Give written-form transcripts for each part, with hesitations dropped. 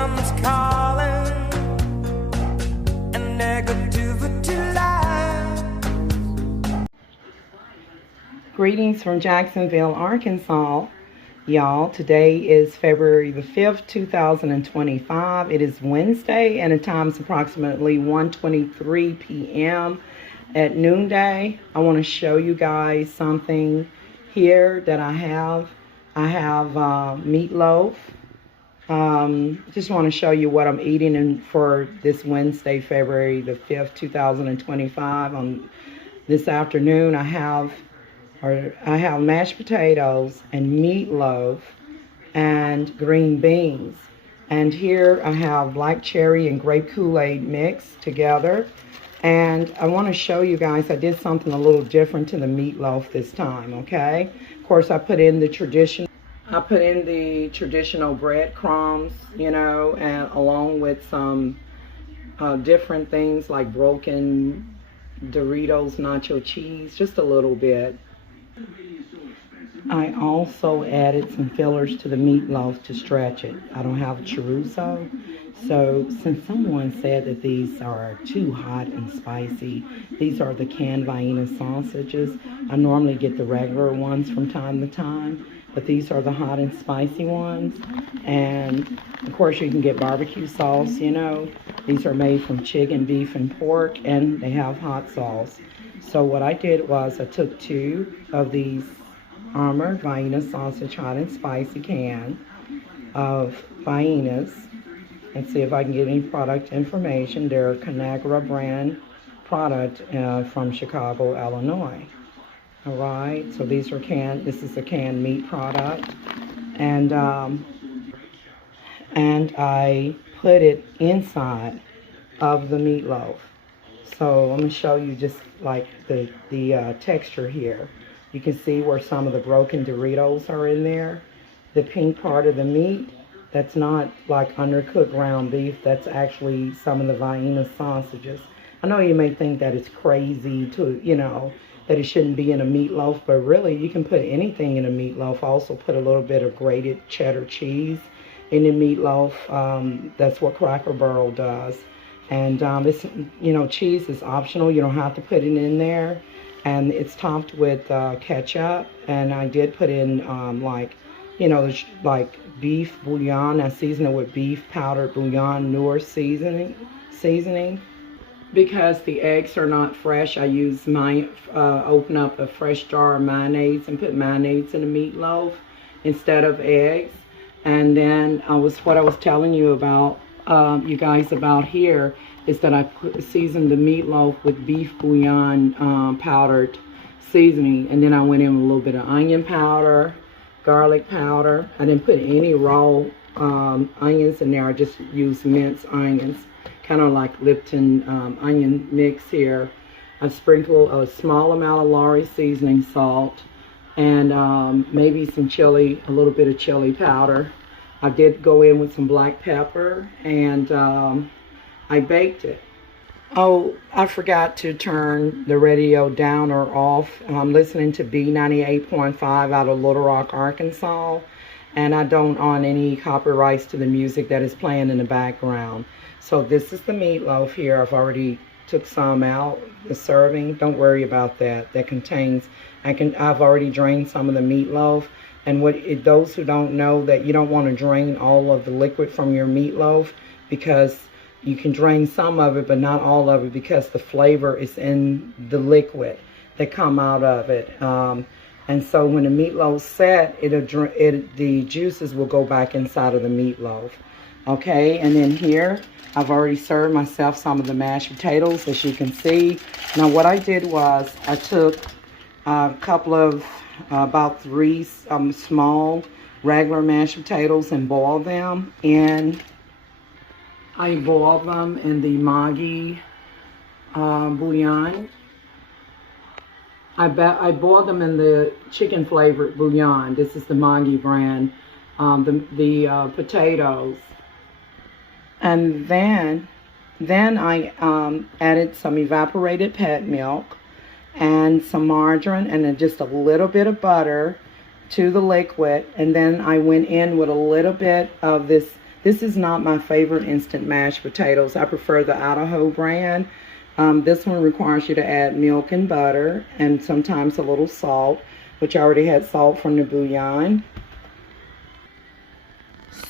someone's calling, and negativity lies. Greetings from Jacksonville, Arkansas. Y'all, today is February the 5th, 2025. It is Wednesday, and the time is approximately 1:23 p.m. at noonday. I want to show you guys something here that I have. I have meatloaf. Just want to show you what I'm eating for this Wednesday, February the 5th, 2025. On this afternoon, I have mashed potatoes and meatloaf and green beans. And here I have black cherry and grape Kool-Aid mixed together. And I want to show you guys, I did something a little different to the meatloaf this time, okay? Of course, I put in the traditional breadcrumbs, you know, and along with some different things like broken Doritos nacho cheese, just a little bit. I also added some fillers to the meatloaf to stretch it. I don't have chorizo, so since someone said that these are too hot and spicy, these are the canned Vienna sausages. I normally get the regular ones from time to time, but these are the hot and spicy ones. And of course you can get barbecue sauce, you know. These are made from chicken, beef, and pork, and they have hot sauce. So what I did was I took 2 of these Armored Vienna sausage hot and spicy can of Viennas, and see if I can get any product information. They're a Conagra brand product from Chicago, Illinois. All right, so these are canned. This is a canned meat product, and I put it inside of the meatloaf. So I'm going to show you just like the texture here. You can see where some of the broken Doritos are in there. The pink part of the meat, that's not like undercooked ground beef. That's actually some of the Vienna sausages. I know you may think that it's crazy to, you know, that it shouldn't be in a meatloaf, but really you can put anything in a meatloaf. Also put a little bit of grated cheddar cheese in the meatloaf. That's what Cracker Barrel does. And it's, you know, cheese is optional. You don't have to put it in there. And it's topped with ketchup. And I did put in like, you know, like beef bouillon. I season it with beef powdered bouillon Noor seasoning. Because the eggs are not fresh, I use open up a fresh jar of mayonnaise and put mayonnaise in the meatloaf instead of eggs. And then what I was telling you about, you guys, about here is that I seasoned the meatloaf with beef bouillon powdered seasoning, and then I went in with a little bit of onion powder, garlic powder. I didn't put any raw onions in there. I just used minced onions, kind of like Lipton onion mix here. I sprinkle a small amount of Lorry seasoning salt, and maybe some chili, a little bit of chili powder. I did go in with some black pepper, and I baked it. Oh, I forgot to turn the radio down or off. I'm listening to B98.5 out of Little Rock, Arkansas, and I don't own any copyrights to the music that is playing in the background. So this is the meatloaf here. I've already took some out, the serving. Don't worry about that. That contains, I've already drained some of the meatloaf. And those who don't know, that you don't want to drain all of the liquid from your meatloaf, because you can drain some of it but not all of it, because the flavor is in the liquid that come out of it. And so when the meatloaf's set, the juices will go back inside of the meatloaf. Okay, and then here I've already served myself some of the mashed potatoes, as you can see. Now what I did was I took a couple of about 3 small regular mashed potatoes and boiled them in. I boiled them in the Maggi bouillon. I boiled them in the chicken flavored bouillon. This is the Maggi brand. The potatoes, and then I added some evaporated pet milk and some margarine and then just a little bit of butter to the liquid, and then I went in with a little bit of this This is not my favorite instant mashed potatoes. I prefer the Idaho brand. This one requires you to add milk and butter and sometimes a little salt, which I already had salt from the bouillon.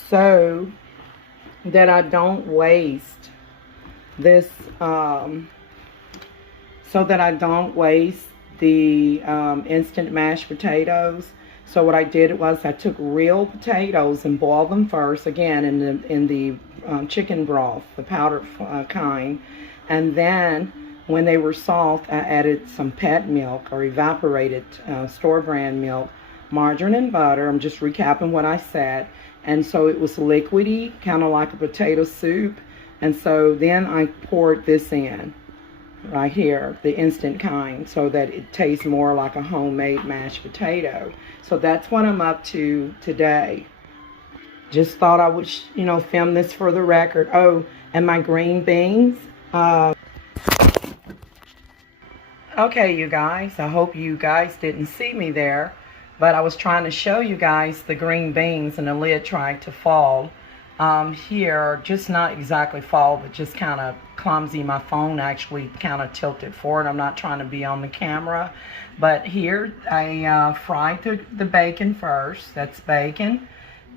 So that I don't waste this, so that I don't waste the instant mashed potatoes. So what I did was I took real potatoes and boiled them first, again in the chicken broth, the powdered kind, and then when they were soft, I added some pet milk or evaporated store brand milk, margarine and butter. I'm just recapping what I said. And so it was liquidy, kind of like a potato soup. And so then I poured this in right here, the instant kind, so that it tastes more like a homemade mashed potato. So that's what I'm up to today. Just thought I would, you know, film this for the record. Oh, and my green beans. Okay, you guys, I hope you guys didn't see me there, but I was trying to show you guys the green beans and the lid tried to fall. Here, just not exactly fall, but just kind of clumsy. My phone actually kind of tilted forward. I'm not trying to be on the camera. But here, I fried the bacon first. That's bacon,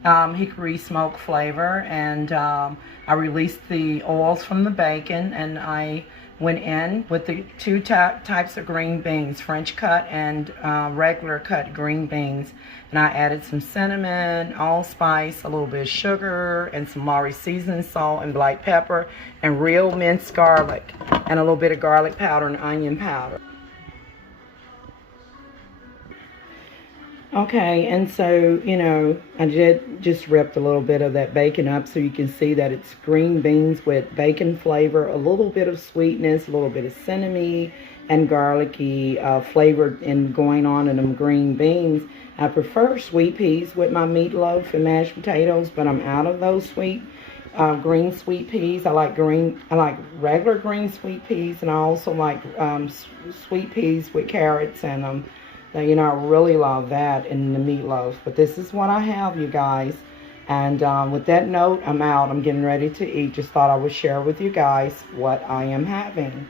hickory smoke flavor. And I released the oils from the bacon. And I went in with the two types of green beans, French cut and regular cut green beans. And I added some cinnamon, allspice, a little bit of sugar, and some Lawry seasoning salt and black pepper, and real minced garlic, and a little bit of garlic powder and onion powder. Okay, and so, you know, I just ripped a little bit of that bacon up so you can see that it's green beans with bacon flavor, a little bit of sweetness, a little bit of cinnamon and garlicky flavor going on in them green beans. I prefer sweet peas with my meatloaf and mashed potatoes, but I'm out of those green sweet peas. I like regular green sweet peas, and I also like sweet peas with carrots in them. You know, I really love that in the meatloaf. But this is what I have, you guys. And with that note, I'm out. I'm getting ready to eat. Just thought I would share with you guys what I am having.